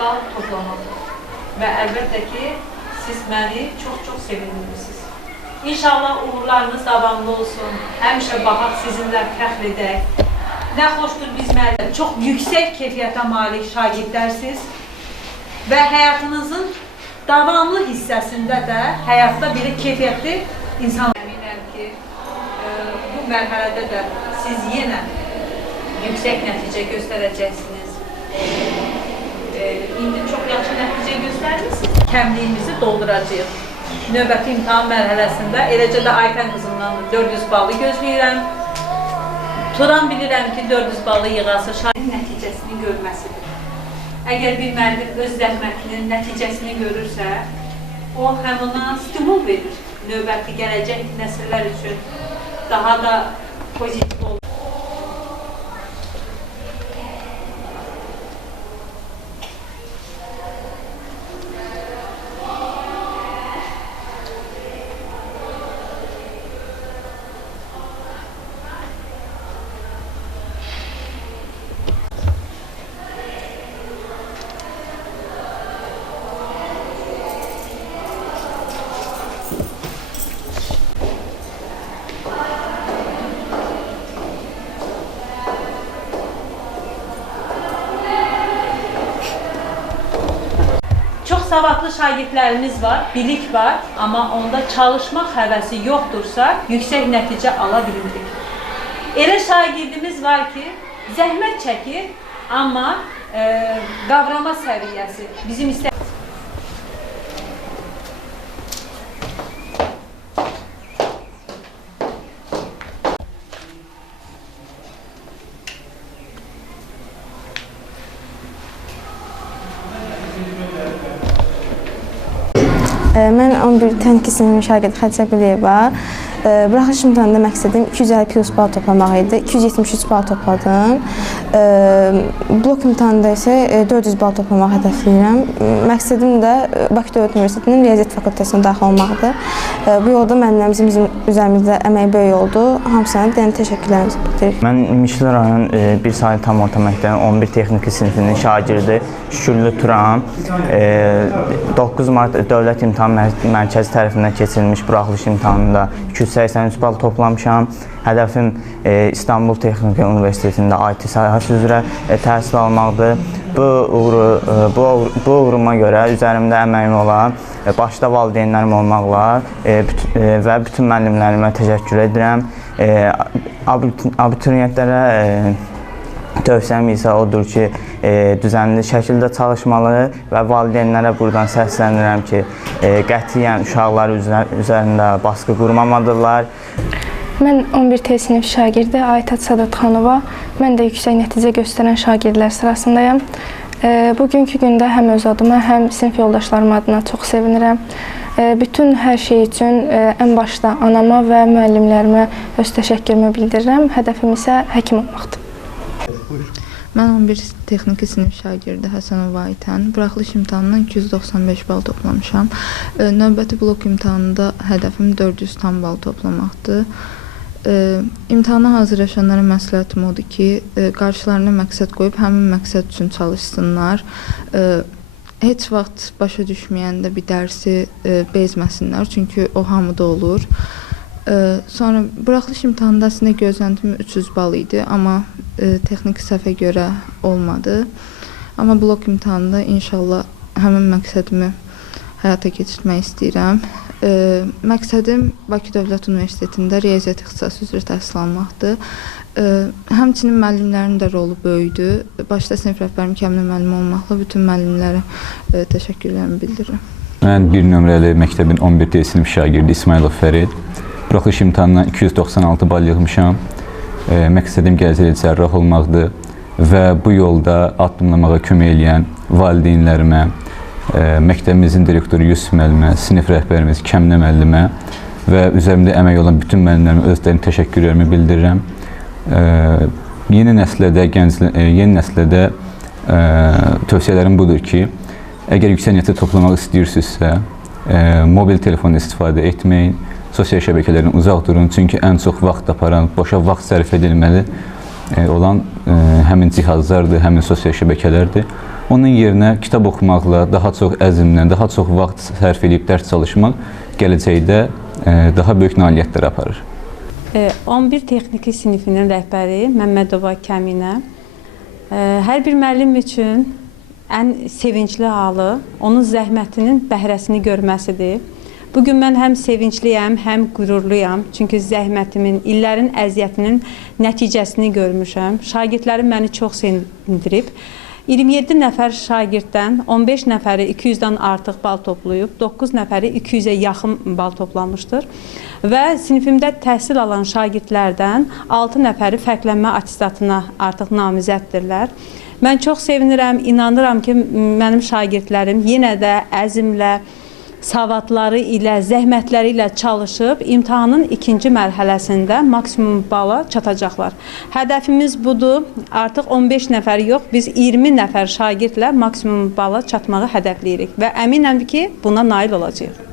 bal toplamaq. Və əlbəttə ki, siz məni çox-çox sevindirsiniz. İnşallah uğurlarınız davamlı olsun. Həmişə baxaq sizinlə fəxr edək. Nə xoşdur biz müəllim. Çox yüksək keyfiyyətə malik şagirdlərsiniz və həyatınızın davamlı hissəsində də həyatda belə keyfiyyətli insan. Əminəm ki, bu mərhələdə də siz yenə yüksək nəticə göstərəcəksiniz. İndi çox yaxşı nəticə göstərdiniz. Kəmliyimizi dolduracağıq. Növbəti imtahan mərhələsində, eləcə də Aytən qızımdan 400 balı gözləyirəm. Turan bilirəm ki, 400 balı yığası şahid nəticəsini görməsidir. Əgər bir müəllim öz zəhmətinin nəticəsini görürsə, o həm ona stimul verir. Növbəti gələcək nəsillər üçün daha da pozitiv olur. Savadlı şagirdlərimiz var, bilik var, amma onda çalışmaq həvəsi yoxdursa, yüksək nəticə ala bilmirik. Elə şagirdimiz var ki, zəhmət çəkir, amma qavrama səviyyəsi bizim istədiyimiz. Mən 11 texniki sinif şagirdi Xədicə Quliyeva. Buraxılış imtahanında məqsədim 250+ bal toplamaq idi. 273 bal topladım. Blok imtahanında isə 400 bal toplamaq hədəfləyirəm. Məqsədim də Bakı Dövlət Universitetinin Riyaziyyat fakültəsinə daxil olmaqdır. Bu yolda müəllimlərimizin bizim üzərimizdə əməyi böyük oldu. Hamısına təşəkkürlərimizi bildiririk. Mən Mişli rayon 1 saylı tam orta məktəbin 11 texniki sinifinin şagirdi Şükürlü Turan. 9 mart Dövlət İmtahan Mərkəzi tərəfindən keçirilmiş buraxılış imtahanında 283 bal toplamışam. Hədəfim İstanbul Texniki Universitetində IT sahəsi üzrə təhsil almaqdır. Bu uğuruma görə üzərimdə əməyim olan, başda valideynlərim olmaqla və bütün müəllimlərimə təşəkkür edirəm. Abituriyentlərə tövsiyəm isə odur ki, düzənli şəkildə çalışmalı və valideynlərə buradan səslənirəm ki, qətiyyən uşaqlar üzərində baskı qurmamadırlar. Mən 11T sinif şagirdi Aytət Sadatxanova. Mən də yüksək nəticə göstərən şagirdlər sırasındayım. Bugünkü gündə həm öz adıma, həm sinif yoldaşlarım adına çox sevinirəm. Bütün hər şey üçün ən başda anama və müəllimlərimə öz təşəkkürümü bildirirəm. Hədəfim isə həkim olmaqdır. Mən 11 texniki sinif şagirdi Həsənova Aytən. Buraxılış imtahanından 295 bal toplamışam. Növbəti blok imtahanında hədəfim 400 tam bal toplamaqdır. İmtahana hazırlaşanlara məsləhətim odur ki, qarşılarına məqsəd qoyub həmin məqsəd üçün çalışsınlar. Heç vaxt başa düşməyəndə bir dərsi bezməsinlər, çünki o hamıda olur. Sonra buraxılış imtahanında əslində gözləntim 300 bal idi, amma texniki səhvə görə olmadı. Amma blok imtahanında inşallah həmin məqsədimi həyata keçirmək istəyirəm. Məqsədim Bakı Dövlət Universitetində riyaziyyat ixtisası üzrə təhsil almaqdır. Həmçinin müəllimlərin də rolu böyükdür. Başda sinif rəhbərim Kəmlə müəllim olmaqla bütün müəllimlərə təşəkkürlərimi bildirirəm. Mən 1 nömrəli məktəbin 11D sinif şagirdi İsmailov Fərid. Buraxılış imtahanından 296 bal yığmışam. Məqsədim gələcəkdə cərrah olmaqdır və bu yolda addımlamağa kömək edən valideynlərimə, məktəbimizin direktoru Yusuf müəllimə, sinif rəhbərimiz Kəmlə müəllimə və üzərimdə əmək olan bütün müəllimlərimə özlərinin təşəkkürlərimi bildirirəm. Yeni nəslə də tövsiyələrim budur ki, əgər yüksək nəticə toplamaq istəyirsinizsə, mobil telefonla istifadə etməyin, sosial şəbəkələrdən uzaq durun, çünki ən çox vaxt aparan, boşa vaxt sərf edilməli olan həmin cihazlardır, həmin sosial şəbəkələrdir. Onun yerinə kitab oxumaqla, daha çox əzmlə, daha çox vaxt sərf edib dərs çalışmaq gələcəkdə daha böyük nailiyyətlər aparır. 11 texniki sinifinin rəhbəri Məmmədova Kəminə. Hər bir müəllim üçün ən sevincli halı onun zəhmətinin bəhrəsini görməsidir. Bugün mən həm sevincliyəm, həm qürurluyam. Çünki zəhmətimin, illərin əziyyətinin nəticəsini görmüşəm. Şagirdlərim məni çox sevindirib. 27 nəfər şagirddən 15 nəfəri 200-dən artıq bal toplayıb, 9 nəfəri 200-ə yaxın bal toplamışdır. Və sinifimdə təhsil alan şagirdlərdən 6 nəfəri fərqlənmə attestatına artıq namizəddirlər. Mən çox sevinirəm, inanıram ki, mənim şagirdlərim yenə də əzmlə, savadları ilə, zəhmətləri ilə çalışıb imtahanın ikinci mərhələsində maksimum bala çatacaqlar. Hədəfimiz budur. Artıq 15 nəfər yox, biz 20 nəfər şagirdlə maksimum bala çatmağı hədəfləyirik və əminəm ki, buna nail olacağıq.